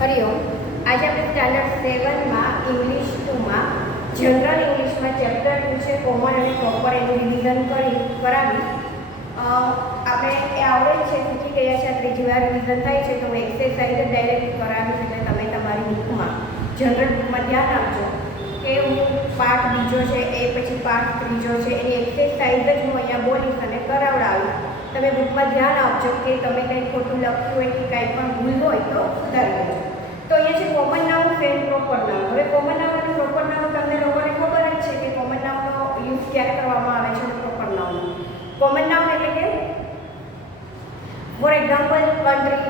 હરિઓમ. આજે આપણે સ્ટાન્ડર્ડ 7 માં ઇંગ્લિશ 2 માં જનરલ ઇંગ્લિશમાં ચેપ્ટર 2 છે કોમન અને પ્રોપર એનું રિવિઝન કરાવી આપણે એ આવડે છે શીખી ગયા છે. ત્રીજી વાર રિવિઝન થાય છે તો એક્સરસાઇઝ ડાયરેક્ટ કરાવીશ એટલે તમે તમારી બુકમાં જનરલ બુકમાં ધ્યાન આપજો કે હું પાઠ બીજો છે એ પછી પાઠ ત્રીજો છે એની એક્સરસાઇઝ જ હું અહીંયા બોલીશ અને કરાવડાવીશ. તમે બુકમાં ધ્યાન આપજો કે તમે કંઈ ખોટું લખ્યું હોય કે કંઈ પણ ભૂલ હોય તો સુધારી લેજો. તો અહીંયા છે common noun and proper noun. હવે કોમન નાઉન અને પ્રોપર નાઉન તમને લોકોને ખબર જ છે કે કોમન નાઉનનો યુઝ ક્યારે કરવામાં આવે છે અને પ્રોપર નાઉન. કોમન નાઉન એટલે કે for example country,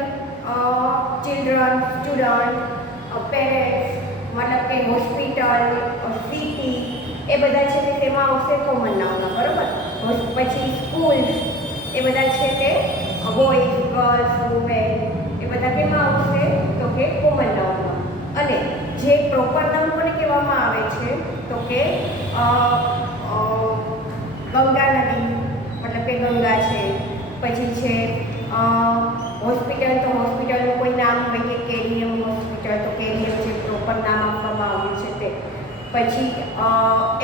children, student, parents, મતલબ કે હોસ્પિટલ, સિટી એ બધા છે તે તેમાં આવશે કોમન નાઉનમાં, બરાબર. પછી સ્કૂલ એ બધા છે તે બોયઝ, ગર્લ્સ, વુમેન એ બધા કેમાં આવશે તો કે કોમન નાઉનમાં. અને જે પ્રોપર નાઉન કોને કહેવામાં આવે છે તો કે ગંગા નદી મતલબ કે ગંગા છે. પછી છે હોસ્પિટલ, તો હોસ્પિટલનું કોઈ નામ હોય કે કેડીએમ હોસ્પિટલ, તો કેડીએમ જે પ્રોપર નામ આપવામાં આવ્યું છે તે. પછી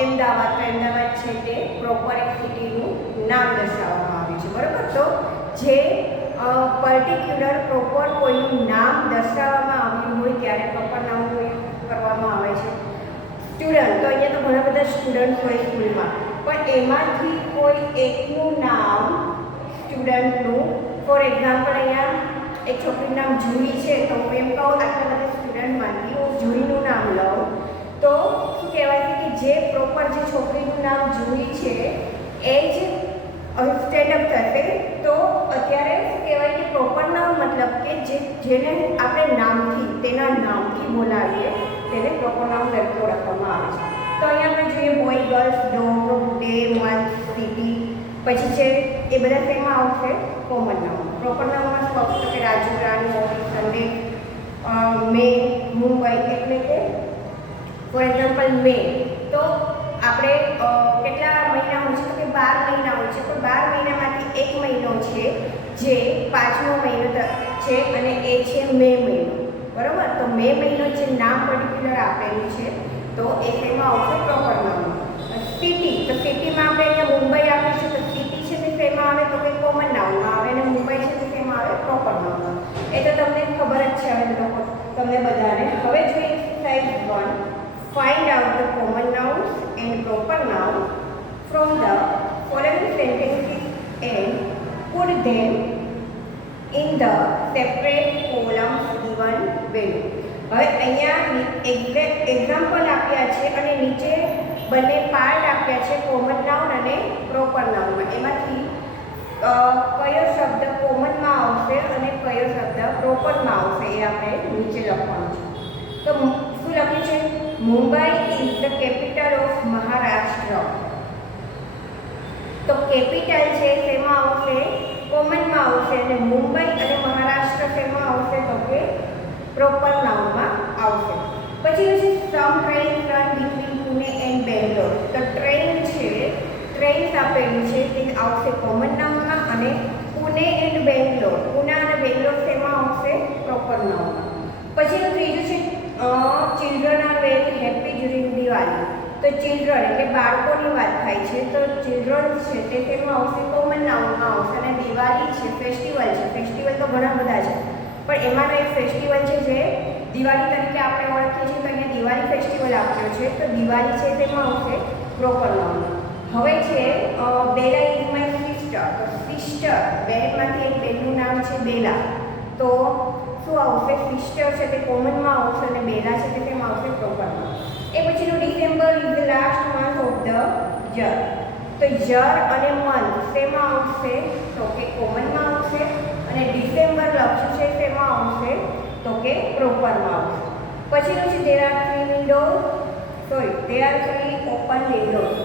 અમદાવાદ, તો અમદાવાદ છે તે પ્રોપર એક સિટીનું નામ દર્શાવવામાં આવ્યું છે, બરાબર. તો જે પર્ટિક્યુલર પ્રોપર કોઈનું નામ દર્શાવવામાં આવ્યું હોય ત્યારે પ્રોપર નામનો યુઝ કરવામાં આવે છે. સ્ટુડન્ટ, તો અહીંયા તો ઘણા બધા સ્ટુડન્ટ હોય સ્કૂલમાં, પણ એમાંથી કોઈ એકનું નામ સ્ટુડન્ટનું, ફોર એક્ઝામ્પલ અહીંયા એક છોકરીનું નામ જુહી છે તો હું એમ કહું આટલા બધા સ્ટુડન્ટમાંથી હું જુહીનું નામ લઉં તો શું કહેવાય છે કે જે પ્રોપર જે છોકરીનું નામ જુહી છે એ જ સ્ટેન્ડઅપ થશે. તો અત્યારે શું કહેવાય કે પ્રોપર નામ મતલબ કે જેને આપણે નામથી તેના નામથી બોલાવીએ તેને પ્રોપર નામ તરીકે ઓળખવામાં આવે છે. તો અહીંયા આપણે જોઈએ boy, girls, dog, day, month, city. પછી છે એ બધા શેમાં આવશે કોમન નાઉન. પ્રોપર નાઉનમાં શું આવશે તો કે રાજુ, રાણી, ઓફિસ, સન્ડે, મે, મુંબઈ. એટલે કે ફોર એક્ઝામ્પલ મે, તો આપણે કેટલા મહિના હોય છે તો કે 12 મહિના હોય છે. તો 12 મહિનામાંથી એક મહિનો છે જે 5મો મહિનો છે અને એ છે મે મહિનો, બરાબર. તો મે મહિનો જે નામ પર્ટિક્યુલર આપેલું છે તો એ શેમાં આવશે પ્રોપર નાઉનમાં. સિટી, તો સિટીમાં આપણે અહીંયા મુંબઈ આપ્યું છે તો સિટી છે તે શેમાં આવે તો કે કોમન નાઉનમાં આવે અને મુંબઈ છે તે શેમાં આવે પ્રોપર નાઉનમાં. એ તો તમને ખબર જ છે હવે લોકો તમને બધાને. હવે જોઈએ exercise 1. Find out the common nouns and proper noun from the following sentences and put them in the separate columns given below. હવે અહીંયા એક્ઝામ્પલ આપ્યા છે અને નીચે બંને પાર્ટ આપ્યા છે કોમન નાઉન અને પ્રોપર નાઉનમાં. એમાંથી કયો શબ્દ કોમનમાં આવશે અને કયો શબ્દ પ્રોપરમાં આવશે એ આપણે નીચે લખવાનું છે. તો શું લખ્યું છે? Mumbai is the capital of Maharashtra. તો કેપિટલ છે તેમાં આવશે કોમનમાં આવશે અને મુંબઈ અને મહારાષ્ટ્ર તેમાં આવશે તો કે પ્રોપર નાઉનમાં આવશે. પછી છે some trains run between Pune and Bangalore. તો ટ્રેન છે, ટ્રેન્સ આપેલું છે તે આવશે કોમન નાઉનમાં અને પુણે એન્ડ બેંગ્લોર, પુના અને બેંગ્લોર તેમાં આવશે પ્રોપર નાઉનમાં. પછીનું ત્રીજું છે children are very happy during Diwali. તો ચિલ્ડ્રન એટલે બાળકોની વાત થાય છે તો ચિલ્ડ્રન છે તે તેમાં આવશે કોમન નાઉનમાં આવશે. અને દિવાળી છે ફેસ્ટિવલ છે, ફેસ્ટિવલ તો ઘણા બધા છે પણ એમાંનો એક ફેસ્ટિવલ છે જે દિવાળી તરીકે આપણે ઓળખીએ છીએ તો અહીંયા દિવાળી ફેસ્ટિવલ આપ્યો છે તો દિવાળી છે તેમાં આવશે પ્રોપર નાઉનમાં. હવે છે બેલા ઇઝ માય સિસ્ટર. તો સિસ્ટર બેનમાંથી એક બેનનું નામ છે બેલા, તો શું આવશે સિસ્ટર છે તે કોમનમાં આવશે અને બેલા છે તે તેમાં આવશે પ્રોપરમાં. એ પછીનું December is the last month of the year. તો યર અને મંથ શેમાં આવશે તો કે કોમનમાં આવશે અને ડિસેમ્બર લખ્યું છે શેમાં આવશે તો કે પ્રોપરમાં આવશે. પછીનું છે there are 3 open Windows.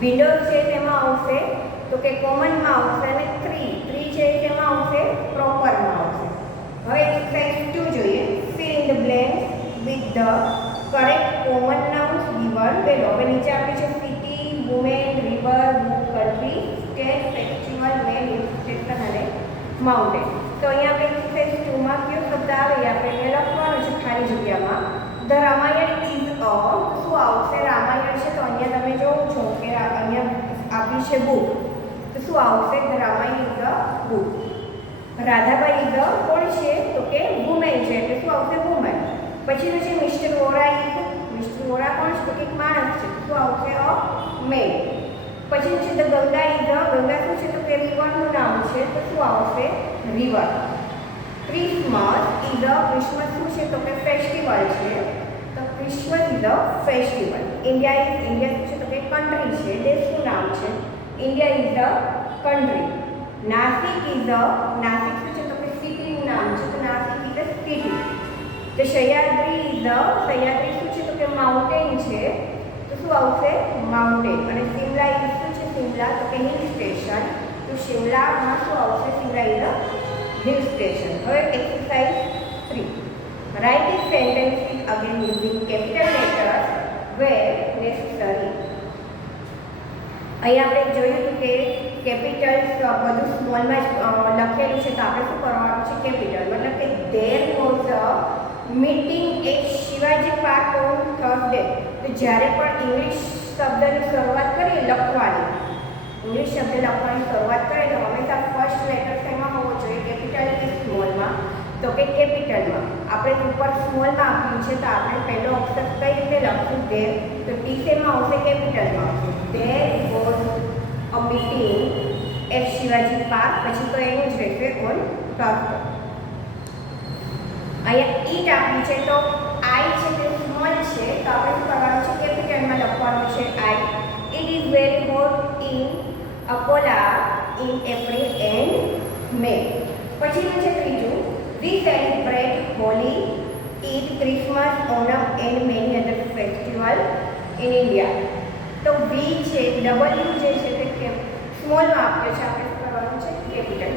Windows છે તેમાં આવશે તો કે કોમનમાં આવશે અને 3 છે તેમાં આવશે પ્રોપરમાં આવશે. હવે એક્સરસાઇઝ 2 જોઈએ. fill in the blanks with the correct common nouns given below. હવે નીચે આપ્યું છે city, women, river, book, country, state, festival, man, hill station અને માઉન્ટેન. તો અહીંયા આપણે એક્સરસાઇઝ 2 માં કયો શબ્દ શબ્દ આવે એ આપણે અહીંયા લખવાનો છે ખાલી જગ્યામાં. ધ રામાયણ ઇઝ અ, શું આવશે? રામાયણ છે તો અહીંયા તમે જોવો છો કે અહીંયા આપી છે બુક, તો શું આવશે? The Ramayana is a book. Radhabai is a કોણ છે? તો કે વુમેન છે, એટલે શું આવશે? વુમેન. પછીનું છે mister Vora is, mister Vora કોણ છે? તો કે એક માણસ છે, શું આવશે? અ મેન. પછીનું છે the Ganga is a, Ganga શું છે? તો કે રિવરનું નામ છે, તો શું આવશે? River. Christmas is a, Christmas શું છે? તો કે ફેસ્ટિવલ છે, તો Christmas is a festival. India is, India શું છે? તો કે કન્ટ્રી છે, દેશનું નામ છે. India is a country. Nashik is a, Nashik શું છે? તો કે સિટીનું નામ છે, તો નાસિક ઇઝ અ સિટી. તો સહ્યાદ્રી ઇઝ અ, સહ્યાદ્રી શું છે? તો કે માઉન્ટેન છે, તો શું આવશે? માઉન્ટેન. અને શિમલા ઇઝ શું છે? શિમલા તો કે હિલ સ્ટેશન, તો શિમલામાં શું આવશે? Shimla is a hill station. હવે exercise 3. Write the sentences again using capital letters where necessary. અહીં આપણે જોયું હતું કે કેપિટલ્સ બધું સ્મોલમાં જ લખેલું છે, તો આપણે શું કરવાનું છે? કેપિટલ. મતલબ કે there was a meeting at Shivaji park on Thursday. તો જ્યારે પણ ઇંગ્લિશ શબ્દની શરૂઆત કરીએ લખવાની, ઇંગ્લિશ શબ્દ લખવાની શરૂઆત કરીએ તો હંમેશા ફર્સ્ટ લેટર શેમાં હોવો જોઈએ? કેપિટલ કે સ્મોલમાં? તો કે કેપિટલમાં. આપણે ઉપર સ્મોલમાં આપ્યું છે તો આપણે પહેલો અક્ષર કઈ રીતે લખશું? ધેર. તો ટી શેમાં આવશે? કેપિટલમાં આવશે. There was a meeting at Shivaji park, પછી તો એનું જ રહેશે ઓન થર્સડે. અહીંયા ઈટ આપ્યું છે તો આઈ છે તે સ્મોલ છે, તો આપણે શું કરવાનું છે? કેપિટલમાં લખવાનું છે I. It is very hot in Akola in April and May. પછીનું છે ત્રીજું, we celebrate Holi, Eid, Christmas, Onam and many other festival in India. તો વી છે, ડબલ્યુ જે છે તે સ્મોલમાં આપ્યો છે, આપણે શું કરવાનું છે? Capital.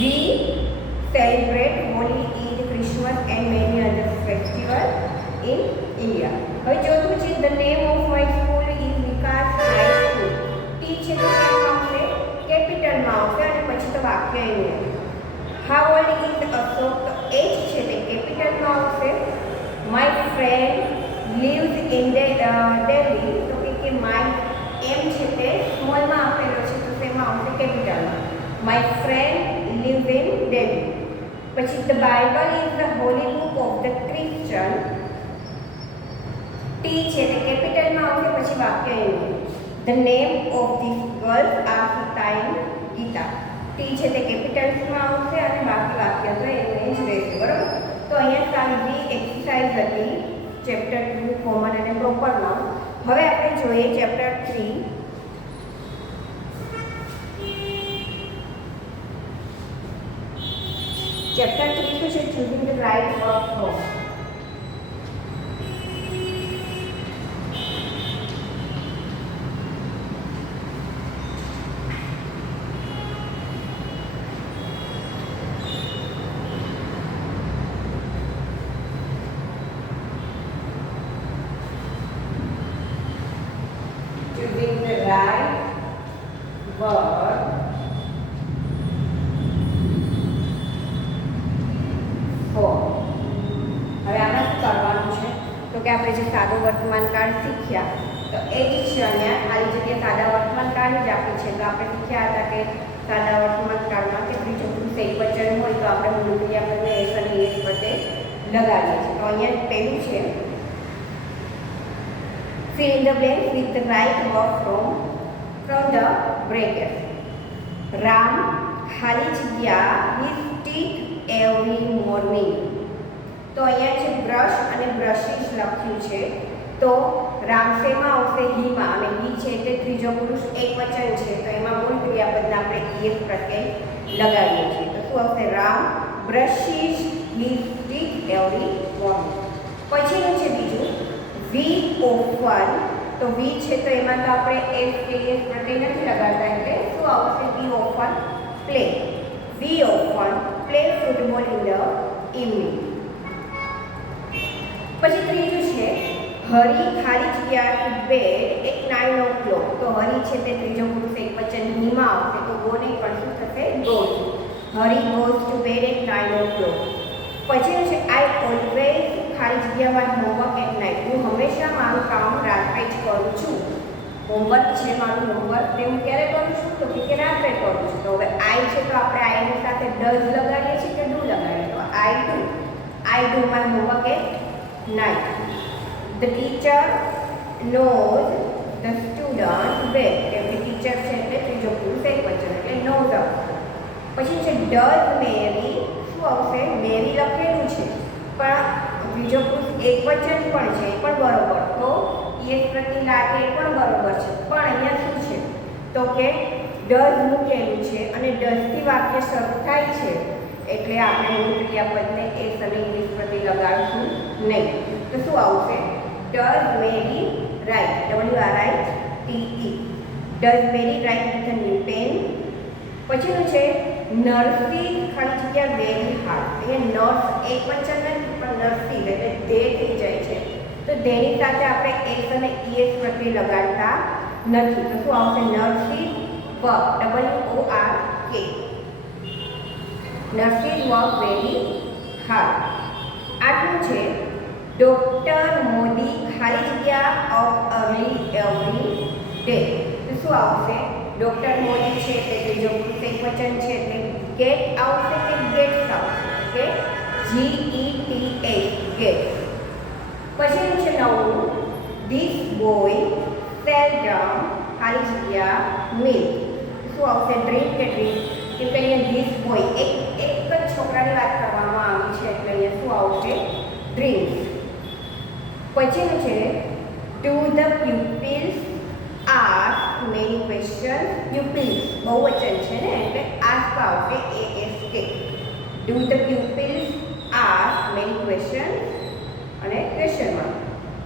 V celebrate Holi, Eid, Christmas and many other festival in India. હવે ચોથું છે the name of my school is Vikas high school. T છે તો કેમ આવશે? કેપિટલમાં આવશે, અને પછી તો વાક્ય એનું. હાઉ ઓલ્ડ ઇઝ અશોક, તો એચ છે તે કેપિટલમાં આવશે. My friend lives in Delhi, તો કે માય એમ છે તે સ્મોલમાં આપેલો છે, તો તેમાં આવશે? કેપિટલમાં. My friend lives in Delhi. પછી the Bible is the holy book of the Christian. T છે તે કેપિટલમાં આવશે, પછી વાક્ય એનું. The name of this girls are Sita and Gita. T છે તે કેપિટલ્સમાં આવશે, અને બાકી વાક્ય તો એને જ રહેશે. બરાબર. તો અહીંયા સારી એક્સરસાઇઝ હતી ચેપ્ટર 2 કોમન અને પ્રોપર નાઉન. હવે આપણે જોઈએ ચેપ્ટર 3. ચેપ્ટર 3 શું છે? Choosing the right verb from. Choosing the right word for. હવે આમાં શું કરવાનું છે? તો કે આપણે જે સાદો વર્તમાન કાળ શીખ્યા, તો એ જ છે અહીંયા ખાલી જગ્યા સાદા વર્તમાન કાળ જ આપી છે. તો આપણે શીખ્યા હતા કે સાદા વર્તમાન કાળમાં કે ત્રીજો પુરુષ એકવચન હોય તો આપણે મૂળ ક્રિયા પદને એસ અને એસ વચ્ચે લગાવીએ છીએ. તો અહીંયા પહેલું છે fill in the blanks with the right word from the bracket. Ram ખાલી જગ્યા his teeth every morning. તો અહીંયા છે બ્રશ અને બ્રશિસ લખ્યું છે, તો રામ શેમાં આવશે? હીમાં. અને હી છે તે ત્રીજો પુરુષ એકવચન છે, તો એમાં મૂળ ક્રિયાપદને આપણે ઈએસ પ્રત્યય લગાવીએ છીએ. તો શું આવશે? Ram brushes his teeth every morning. પછીનું છે બીજું વી ઓફન. તો વી છે તો એમાં તો આપણે એસ કે એસ પ્રત્યય નથી લગાડતા, એટલે શું આવશે? We often play. We often play football in the evening. પછી ત્રીજું છે હરી ખાલી જગ્યા ટુ બેડ એટ 9 o'clock. તો હરી છે તે ત્રીજો પુરુષ એકવચન હીમાં આવશે, તો ગો નહીં પણ શું થશે? Goes. Hari goes to bed bed at 9 o'clock. પછીનું છે આઈ ઓલવેઝ ખાલી જગ્યામાં હોમવર્ક એટ નાઇટ. હું હંમેશા મારું કામ રાત્રે જ કરું છું. હોમવર્ક છે મારું હોમવર્ક તે હું ક્યારે કરું છું તો કે રાત્રે કરું છું. તો હવે આઈ છે તો આપણે આઈની સાથે ડઝ લગાડીએ છીએ કે ડુ લગાડીએ તો I do my homework at night. The teacher knows the student well. એટલે ટીચર છે એટલે ત્રીજો પુરુષ એકવચન એટલે નોઝ આવશે. પછી છે ડઝ મેરી. શું આવશે? મેરી લખેલું છે પણ ત્રીજો પુરુષ એકવચન પણ છે એ પણ બરોબર. તો ઈએસ પ્રતિ લાગે એ પણ બરોબર છે પણ અહીંયા શું છે તો કે ડઝ મૂકેલું છે અને ડઝથી વાક્ય શરૂ થાય છે એટલે આપણે મૂળ ક્રિયાપદને એસ અને ઇંગ્લિશ પ્રતિ લગાડશું નહીં. તો શું આવશે? Does Mary write WRITE. Does Mary write with a new pen. પછીનું છે નર્સી ખાલી જગ્યા વેરી હાર્ડ. અહીંયા નર્સ એકવચન નથી પણ નર્સી એટલે દે થઈ જાય છે તો તેની સાથે આપણે એસ અને ઈએસ પ્રત્યે લગાડતા નથી. તો શું આવશે? Nurses work WORK. Nurses work very hard. આટલું છે ડોક્ટર મોદી ખાલી જગ્યા ઓફ અર્લી એવરી ડે. તો શું આવશે? ડોક્ટર મોદી છે એટલે ત્રીજો પુરુષ એકવચન છે એટલે ગેટ આવશે કે ગેટ્સ આવશે કે GETS ગેટ. પછીનું છે નવું ધીસ બોય સેલ્ડમ ખાલી જગ્યા મિલ્ક. શું આવશે? ડ્રિંક કે ડ્રિંક કેમ કે અહીંયા ધીસ બોય એક જ છોકરાની વાત કરવામાં આવી છે એટલે અહીંયા શું આવશે? ડ્રિંક્સ. પછીનું છે do the pupils ask many question. Pupils બહુવચન છે ને એટલે આસ્ક આવશે ASK. Do the pupils ask many question અને ક્વેશ્ચન માર્ક.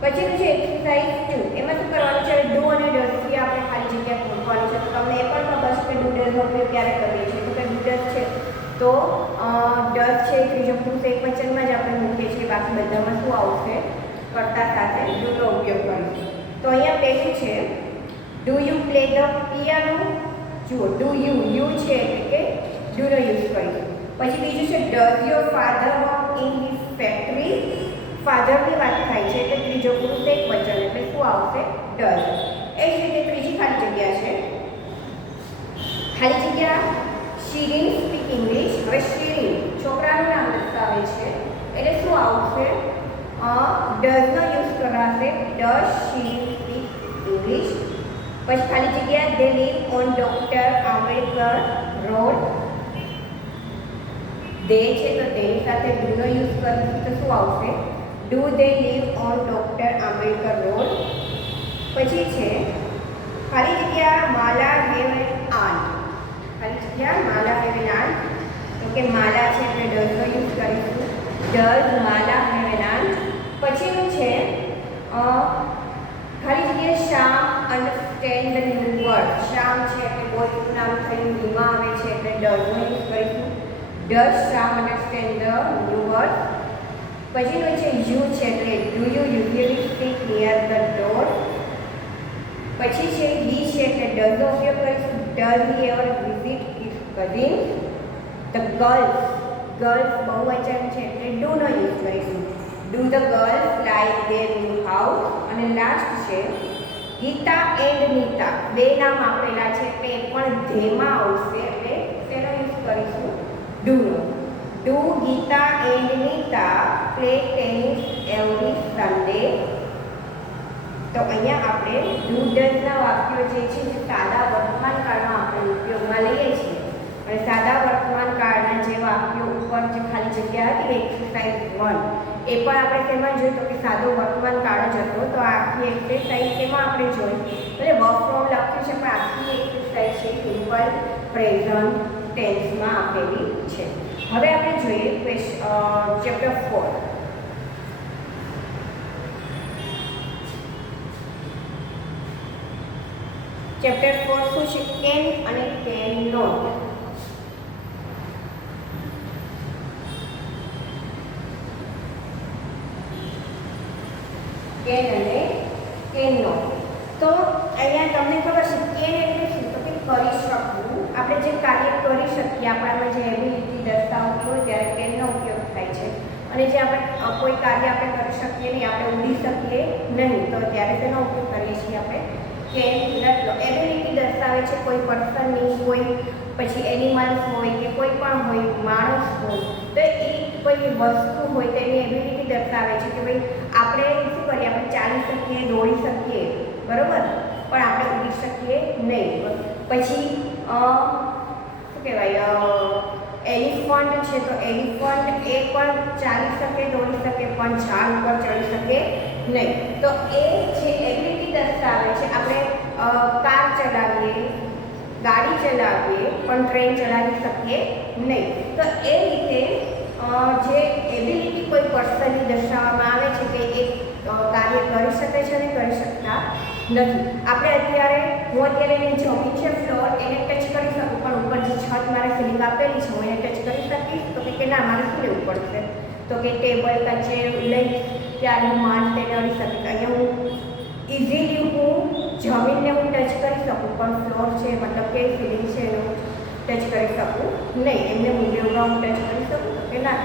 પછીનું છે એક્સરસાઇઝ 2. એમાં શું કરવાનું છે? ડુ અને ડઝથી આપણે ખાલી જગ્યા પૂરવાની છે. તો તમને એ પણ ખબર છે કે ડુ ડઝનો ઉપયોગ ક્યારે કરીએ છીએ તો કે ડુ ડઝ છે તો ડઝ છે ત્રીજો પુરુષ એકવચનમાં જ આપણે મૂકીએ છીએ. બાકી બધામાં શું આવશે? કર્તા સાથે ડુનો ઉપયોગ કરીશું. તો અહીંયા પહેલું છે do you play the piano. જુઓ ડુ યુ છે એટલે કે ડુનો યુઝ કરીશું. પછી બીજું છે does your father work in his factory. ફાધરની વાત થાય છે એટલે ત્રીજો પુરુષ એકવચન એટલે શું આવશે? ડઝ. એ જ રીતે ત્રીજી ખાલી જગ્યા છે ખાલી જગ્યા શિરીન સ્પીક ઇંગ્લિશ. હવે શિરીન છોકરાનું નામ દર્શાવે છે એટલે શું આવશે? ડઝનો યુઝ કરાશે. Does Shirin speak English. પછી ખાલી જગ્યા they live on doctor Ambedkar road. They છે તો તેની સાથે ડુનો યુઝ કરીશું તો શું આવશે? Do they live on doctor Ambedkar road. પછી છે ખાલી જગ્યા માલા હેવ એન આન્ટ. ખાલી જગ્યા માલા હેવ એન આન્ટ તો કે માલા છે એટલે ડઝનો યુઝ કરીશું. Does Mala have an aunt. પછીનું છે ખાલી જગ્યા Shyam understand the new word. Shyam છે એટલે બોયનું નામ થયું હીમાં આવે છે એટલે ડઝનો યુઝ કરીશું. Does Shyam understand the new word. પછીનું છે યુ છે એટલે do you usually speak near the door. પછી છે હી છે એટલે ડઝનો ઉપયોગ કરીશું. Does he ever visit his cousin. The girls બહુવચન છે એટલે ડુનો યુઝ કરીશું. Do the girls like there new house. અને લાસ્ટ છે ગીતા એન્ડ નીતા. બે નામ આપેલા છે એટલે એ પણ ધેમાં આવશે એટલે તેનો યુઝ કરીશું ડુનો. Do Gita and Nita play tennis every Sunday. તો અહીંયા આપણે ડુ ડઝના વાક્યો જે છે જે સાદા વર્તમાન કાળમાં આપણે ઉપયોગમાં લઈએ છીએ અને સાદા વર્તમાન કાળના જે વાક્યો ઉપર જે ખાલી જગ્યા હતી એક્સરસાઇઝ 1 એ પણ આપણે તેમાં જોયું તો કે સાદો વર્તમાન કાળ જ હતો. તો આખી એક્સરસાઇઝ તેમાં આપણે જોઈ એટલે વર્ક ફ્રોમ લખ્યું છે પણ આખી એક્સરસાઇઝ છે સિમ્પલ પ્રેઝન્ટ ટેન્સમાં આપેલી છે. હવે આપણે જોઈએ ચેપ્ટર 4. ચેપ્ટર 4 શું છે? કેન અને કેન નોટ. કેન અને કેન નોટ. તો અહીંયા તમને ખબર છે કેન એટલે શું તો કે કરી શકવું. આપણે જે કાર્ય કરી શકીએ આપણામાં જે એબિલિટી દર્શાવતી હોય ત્યારે કેનનો ઉપયોગ થાય છે. અને જે આપણે કોઈ કાર્ય આપણે કરી શકીએ નહીં, આપણે ઉડી શકીએ નહીં, તો ત્યારે તેનો ઉપયોગ કરીએ છીએ આપણે કેન. એબિલિટી દર્શાવે છે કોઈ પર્સનની, કોઈ પછી એનિમલ્સ હોય કે કોઈ પણ હોય, માણસ હોય, તો એ કોઈ વસ્તુ હોય તેની એબિલિટી દર્શાવે છે કે ભાઈ આપણે શું કરીએ, આપણે ચાલી શકીએ, દોડી શકીએ, બરાબર, પણ આપણે ઉડી શકીએ નહીં. પછી શું કહેવાય, એલિફન્ટ છે, તો એલિફન્ટ એ પણ ચાલી શકે, દોડી શકે, પણ ઝાડ ઉપર ચડી શકે નહીં. તો એ જે એબિલિટી દર્શાવે છે, આપણે કાર ચલાવીએ, ગાડી ચલાવીએ, પણ ટ્રેન ચલાવી શકીએ નહીં. તો એ રીતે જે એબિલિટી કોઈ પર્સનની દર્શાવવામાં આવે છે કે એ કાર્ય કરી શકે છે અને કરી શકતા નથી. આપણે અત્યારે એની જમીન છે, ફ્લોર, એને ટચ કરી શકું, પણ ઉપર જે છત મારે સીલિંગ આપેલી છે હું એને ટચ કરી શકીશ? તો કે ના, મારે શું લેવું પડશે? તો કે ટેબલ કે ચેર લઈ ત્યારે હું માન તેને અડી શકીશ. અહીંયા હું ઇઝીલી જમીનને હું ટચ કરી શકું, પણ ફ્લોર છે મતલબ કે સીલિંગ છે એને હું ટચ કરી શકું નહીં. એમને મૂલ્યોમાં હું ટચ કરી શકું? તો કે ના.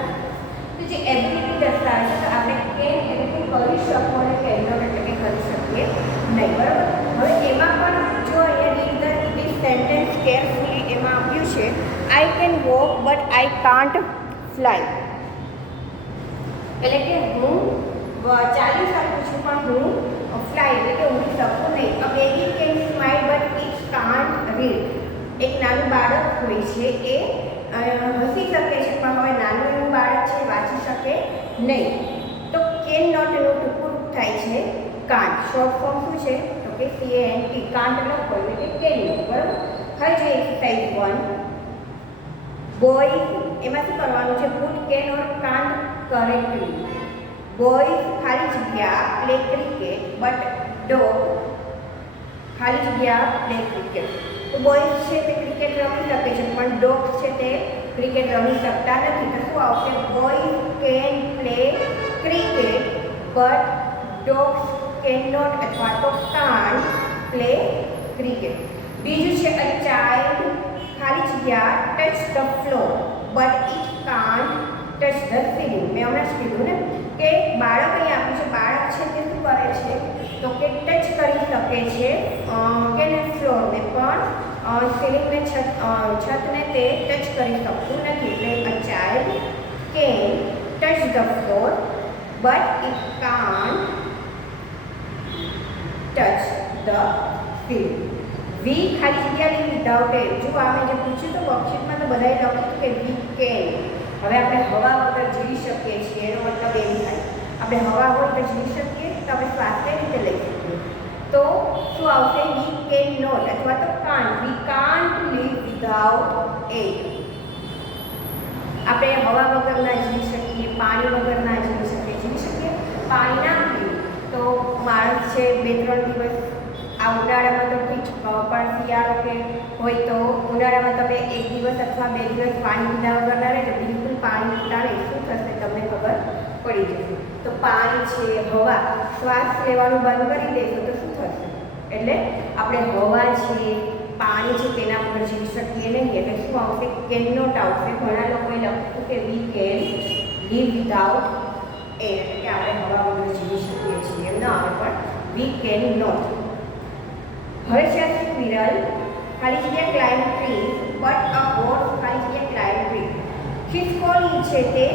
તો જે એબિલિટી દર્શાવે છે, તો આપણે કેન એબિલિટી કરી શકો અને કેન નોટ એટલે કે કરી શકીએ નહીં, બરાબર. હવે એમાં પણ જો અહીંયા રીડ ધ સેન્ટેન્સ કેરફુલી એમાં આપ્યું છે, I can walk but I can't fly. એટલે કે હું ચાલી શકું છું પણ હું ફ્લાય એટલે કે ઉડી શકું નહીં. A baby can smile but it can't read. એક નાનું બાળક હોય છે એ હસી શકે છે, પણ હવે નાનું એવું બાળક છે વાંચી શકે નહીં. તો કેન નોટ એનું ટૂંકું થાય છે કાન્ટ. શોર્ટ ફોર્મ શું છે? તો કે CANT. કાન્ટ લખો એટલે કે કેન નો, બરાબર. હવે જે એક્સરસાઇઝ 1 બોય, એમાં શું કરવાનું છે? Put can or can't correctly. Boys ખાલી જગ્યા પ્લે ક્રિકેટ બટ ડોગ ખાલી જગ્યા પ્લે ક્રિકેટ. તો બોયઝ છે તે ક્રિકેટ રમી શકે છે, પણ ડોગ્સ છે તે ક્રિકેટ રમી શકતા નથી. તો શું આવશે? Boys can play cricket but dogs can not અથવા તો કાન્ટ પ્લે ક્રિકેટ. બીજું છે અ ચાઇલ્ડ ખાલી જગ્યા touch the floor but it can't touch the ceiling. મેં હમણાં જ કીધું ને કે બાળક અહીં આપ્યું છે, બાળક છે તે શું કરે છે? તો કે ટચ કરી શકે છે કે ને ફ્લોરને, પણ સીલિંગને છતને તે ટચ કરી શકતું નથી. એટલે a child can touch the floor but it can't touch the ceiling. We ખાલી જગ્યા લીધી વિધાઉટ એ. જો આપણે જે પૂછ્યું તો વર્કશીટમાં તો બધાએ લખ્યું કે વી કેન. હવે આપણે હવા વગર જીવી શકીએ છીએ, એનો મતલબ એમ થાય આપણે હવા હોય તો જીવી શકીએ, તો આપણે શ્વાસ કઈ રીતે લઈ શકીએ? તો શું આવશે? વી કેન નોટ અથવા તો can't. We can't live without air. આપણે હવા વગર ના જીવી શકીએ, પાણી વગર ના જીવી શકીએ. પાણી ના પીવું તો માણસ છે 2-3 દિવસ, આ ઉનાળામાં તો ઠીક, પણ શિયાળો કે હોય તો ઉનાળામાં તમે 1 દિવસ અથવા 2 દિવસ પાણી પીધા વગર ના રહે, તો બિલકુલ પાણી પીતા નહીં, શું થશે તમને ખબર પડી જશે. તો પાણી છે, હવા, શ્વાસ લેવાનું બંધ કરી દેશો તો શું થશે? એટલે આપણે હવા છે, પાણી છે તેના વગર જીવી શકીએ નહીં. એટલે શું આવશે? કેન નોટ આવશે. ઘણા લોકોએ લખ્યું કે we can live without air, એટલે કે આપણે હવા વગર જીવી શકીએ છીએ એમ ના આવે, પણ વી કેન નોટ. હવે છે સ્ક્વિરલ ખાલી જગ્યા climb tree but a horse ખાલી જગ્યા ક્લાઇમ્બ ટ્રી. ખિસકોલી છે તે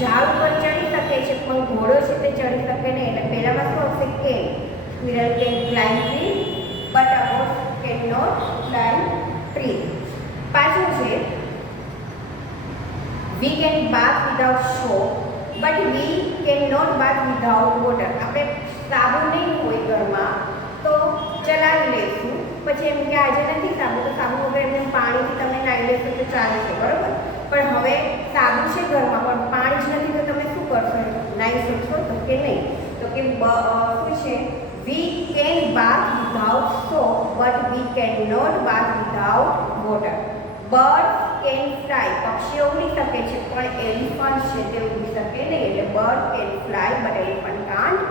ઝાડ ઉપર ચડી શકે છે, પણ ઘોડો છે તે ચડી શકે નહીં. એટલે પહેલામાં શું આવશે? Can. Squirrel can climb tree but a horse can not climb tree. પાછું છે we can bath without soap but we can not bath without water. આપણે સાબુ નહીં હોય ઘરમાં તો ચલાવી લઈશું, પછી એમ કે આજે નથી સાબુ, તો સાબુ વગર એમને પાણીથી તમે નાહી લેશો તો ચાલે છે, બરાબર. પણ હવે સાબુ છે ઘરમાં પણ પાણી જ નથી, તો તમે શું કરશો? નાહી શકશો? તો કે નહીં. તો કે શું છે? We can bath without soap but we can not bath without water. Bird can fly. પક્ષીઓ ઉડી શકે છે, પણ એલિફન્ટ છે તે ઉડી શકે નહીં. એટલે bird can fly but elephant can't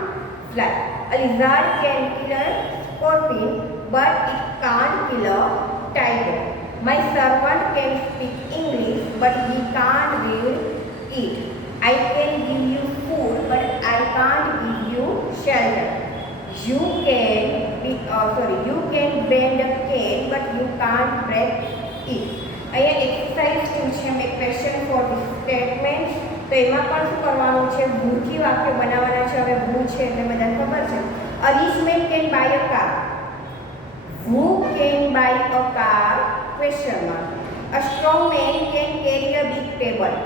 fly. A lizard can kill a scorpion but it can't kill a tiger. My servant can speak English, but he can't read it. I can give you food, but I can't give you shelter. You can bend a cane, but you can't break it. અહીંયા exercise 2 છે મેં question for this statement. તો એમાં પણ શું કરવાનું છે, ભૂથી વાક્ય બનાવવાના છે. હવે ભૂ છે એટલે બધાને ખબર છે. A rich man can buy a car. Who can buy a car? Question mark. A strong man can carry a big table.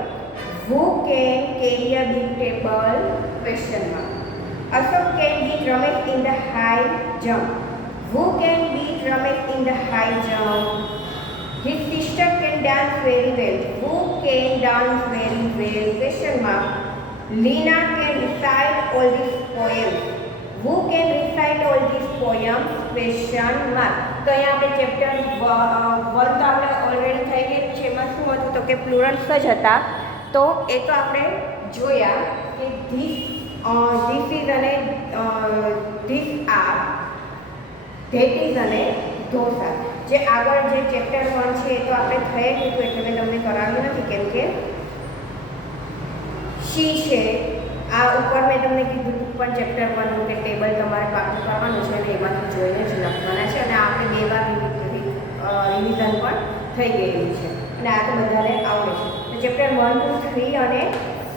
Who can carry a big table? Question mark. Ashok can beat Ramesh in the high jump. Who can beat Ramesh in the high jump? His sister can dance very well. Who can dance very well? Question mark. Lina can recite all these poems. Who can recite all these poems? Question mark. તો અહીંયા આપણે chapter 1 તો આપણે already થઈ ગયું છે. એમાં શું હતું તો કે પ્લુરલ્સ જ હતા. તો એ તો આપણે જોયા કે ધીસ ઇઝ અને ધીસ આર, ધેટ ઇઝ અને ધોસ આર. જે આગળ જે ચેપ્ટર 1 છે એ તો આપણે થઈ ગયું હતું એટલે મેં તમને કરાવ્યું નથી, કેમ કે શી છે આ ઉપર મેં તમને કીધું પણ ચેપ્ટર 1 નું કે ટેબલ તમારે પાકું કરવાનું છે અને એમાંથી જોઈને જ લખવાના છે. અને આપણે 2 વાર રિવિઝન પણ થઈ ગયેલું છે અને આ તો બધાને આવડે છે. તો ચેપ્ટર 1, 2, 3 અને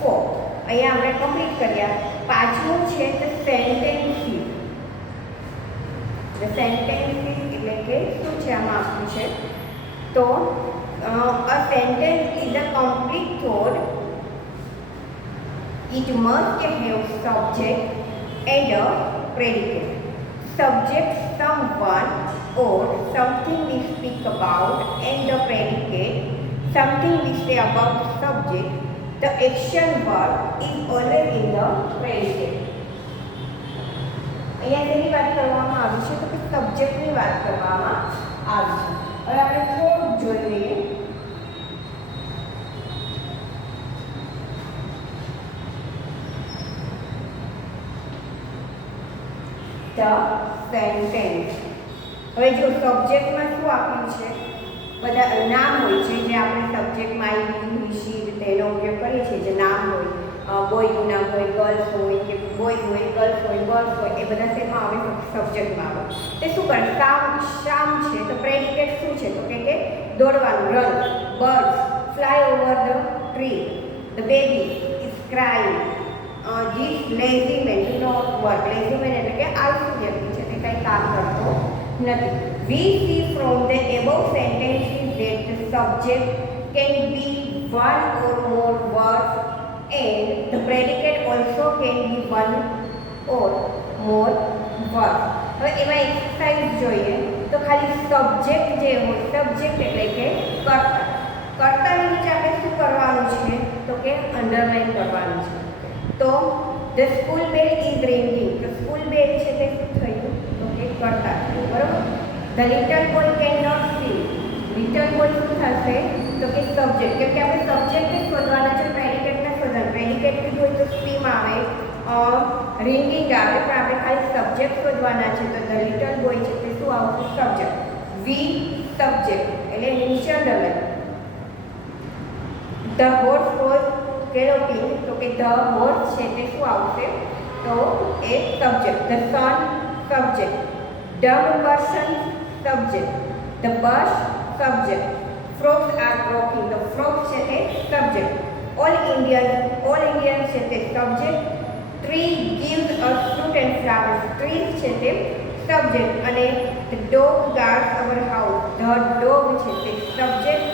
4 અહીંયા આપણે કમ્પ્લીટ કર્યા. પાંચમું છે તો સેન્ટેન્સીસ. સેન્ટેન્સીસ એટલે કે શું છે આમાં આપ્યું છે તો a sentence is a complete thought. It must have subject and a predicate. Subject someone or something we speak about, and the predicate something we say about the subject. The action verb is always in the predicate. અહીંયા જેની વાત કરવામાં આવી છે તો કે સબ્જેક્ટની વાત કરવામાં આવી છે. હવે આપણે થોડું જોઈ લઈએ. The sentence. હવે જો સબ્જેક્ટમાં શું આપ્યું છે, બધા નામ હોય છે જે આપણે સબ્જેક્ટમાં આવી શીટ તેનો ઉપયોગ કરીએ છીએ. જે નામ હોય, બોયનું નામ હોય, ગર્લ્સ હોય કે બોય હોય, ગર્લ્સ હોય, બોયઝ હોય, એ બધા શેમાં આવે સબ્જેક્ટમાં આવે. તે શું કરે, શામ છે તો પ્રેડિકેટ શું છે તો કે દોડવાનું, run. Birds fly over the tree. The baby is crying. This lazy man do not work. Lazy man એટલે કે આળસુ વ્યક્તિ છે, તે કંઈ કામ કરતો નથી. We see from the above sentences that the subject can be one or more words and the predicate also can be one or more words. હવે એમાં એક્સરસાઇઝ જોઈએ તો ખાલી સબ્જેક્ટ જે હોય, સબ્જેક્ટ એટલે કે કર્તા. કર્તાની નીચે આપણે શું કરવાનું છે તો કે અંડરલાઈન કરવાનું છે. તો the school bell is ringing. તો સ્કૂલ બેલ છે તે શું થયું તો કે કર્તા થયું, બરાબર. The little boy can not see. Little boy શું થશે તો કે સબ્જેક્ટ, કેમ કે આપણે સબ્જેક્ટ શોધવાના છે, પ્રેડિકેટને શોધવાના. પ્રેડિકેટ કીધું હોય તો સ્ટ્રીમ આવે, રિંગિંગ આવે, પણ આપણે ખાલી સબ્જેક્ટ શોધવાના છે. તો ધ લિટલ બોય છે તે શું આવશે સબ્જેક્ટ. વી સબ્જેક્ટ એટલે નીચે underline. The horse was galloping. તો કે ધ હોર્સ છે તે શું આવશે તો એ subject. The sun subject. Dumb person subject. The bus subject. Frogs are croaking. The frog છે તે સબ્જેક્ટ. ઓલ ઇન્ડિયન છે તે subject. Tree gives us fruit and flowers. Trees છે તે સબ્જેક્ટ. અને the dog guards our house. The dog છે તે subject.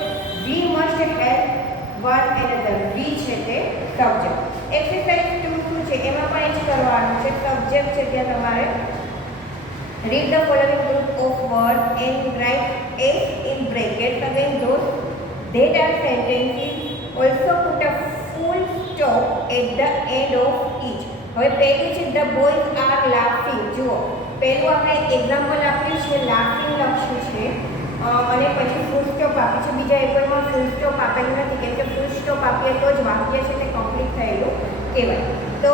we must help one another. we છે તે સબ્જેક્ટ. એક્સરસાઇઝ 2 શું છે એમાં પણ એ જ કરવાનું છે. સબ્જેક્ટ છે ત્યાં તમારે read the following group of words and write S in brackets against those that are sentences. Also put a full stop at the end of each. હવે પહેલું છે the boys are laughing. જુઓ પહેલું આપણે example આપ્યું છે, laughing લખ્યું છે અને પછી ફૂલ સ્ટોપ આપ્યું છે. બીજા એપલમાં ફૂલ સ્ટોપ આપેલું નથી, કેમ કે ફૂલ સ્ટોપ આપીએ તો જ વાક્ય છે તે કમ્પ્લીટ થયેલું કહેવાય. તો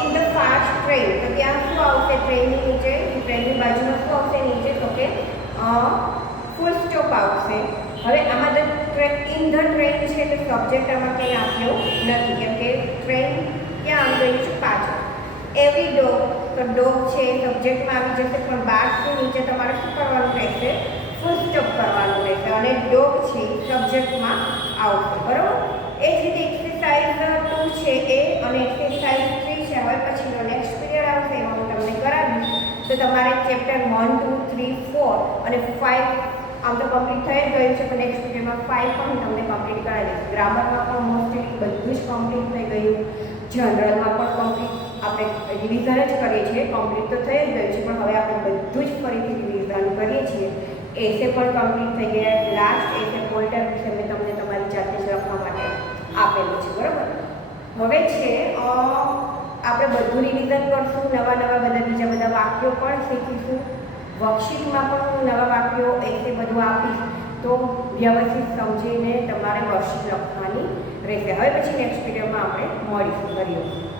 ઇન ધ ફાસ્ટ ટ્રેન, તો ત્યાં શું આવશે ટ્રેનની નીચે, ટ્રેનની બાજુમાં શું આવશે નીચે તો કે ફૂલ સ્ટોપ આવશે. હવે આમાં ઇન ધ ટ્રેન છે તો સબ્જેક્ટ આમાં કંઈ આપ્યો નથી, કેમ કે ટ્રેન ક્યાં આવી ગયું છે પાછળ. એવરી ડોગ, તો ડોગ છે સબ્જેક્ટમાં આવી જશે, પણ બારથી નીચે તમારે શું કરવાનું રહેશે? ફૂલ સ્ટોપ કરવાનું રહેશે અને ડોગ છે સબ્જેક્ટમાં આવશે, બરાબર. એ જ રીતે એક્સરસાઇઝ 2 છે એ અને એક્સરસાઇઝ 3 છે. હવે પછીનો નેક્સ્ટ પીરિયડ આવશે એમાં હું તમને કરાવીશ. તો તમારે ચેપ્ટર 1, 2, 3, 4 અને 5 આમ તો કમ્પ્લીટ થઈ જ ગયું છે, તો નેક્સ્ટ પીરિયડમાં 5 પણ હું તમને કમ્પ્લીટ કરાવી દઈશ. ગ્રામરમાં પણ મોસ્ટલી બધું જ કમ્પ્લીટ થઈ ગયું, જનરલમાં પણ કમ્પ્લીટ આપણે રિવિઝન જ કરીએ છીએ. કમ્પ્લીટ તો થઈ જ ગયું છે, પણ હવે આપણે બધું જ ફરીથી રિવિઝન કરીએ છીએ. એસે પણ કમ્પ્લીટ થઈ ગયા. લાસ્ટ એસે પોલ્ટર વિશે મેં તમને તમારી જાતે જ લખવા માટે આપેલું છે, બરાબર. હવે છે આપણે બધું રિવિઝન કરશું, નવા બીજા બધા વાક્યો પણ શીખીશું. વર્કશીટમાં પણ હું નવા વાક્યો એસે બધું આપીશ, તો વ્યવસ્થિત સમજીને તમારે વર્કશીટ લખવાની રહેશે. હવે પછી નેક્સ્ટ વિડીયોમાં આપણે મળીશું.